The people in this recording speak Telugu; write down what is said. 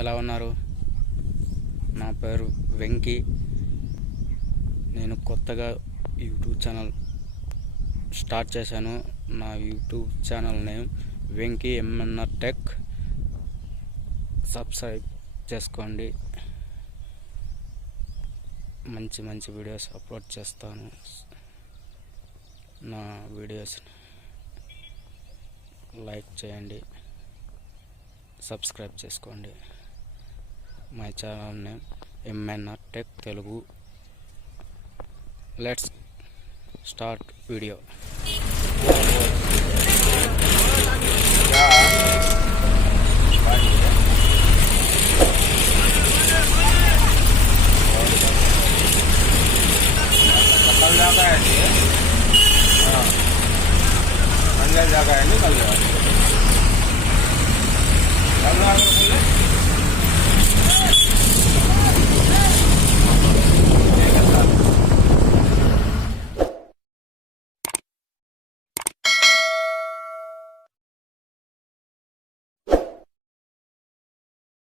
ఎలా ఉన్నారు? నా పేరు వెంకీ. నేను కొత్తగా యూట్యూబ్ ఛానల్ స్టార్ట్ చేశాను. నా YouTube channel name Venky MNR tech. Subscribe చేసుకోండి. మంచి మంచి వీడియోస్ అప్లోడ్ చేస్తాను. నా వీడియోస్ లైక్ చేయండి, సబ్స్క్రైబ్ చేసుకోండి. My channel name MNR tech Telugu. Let's start video.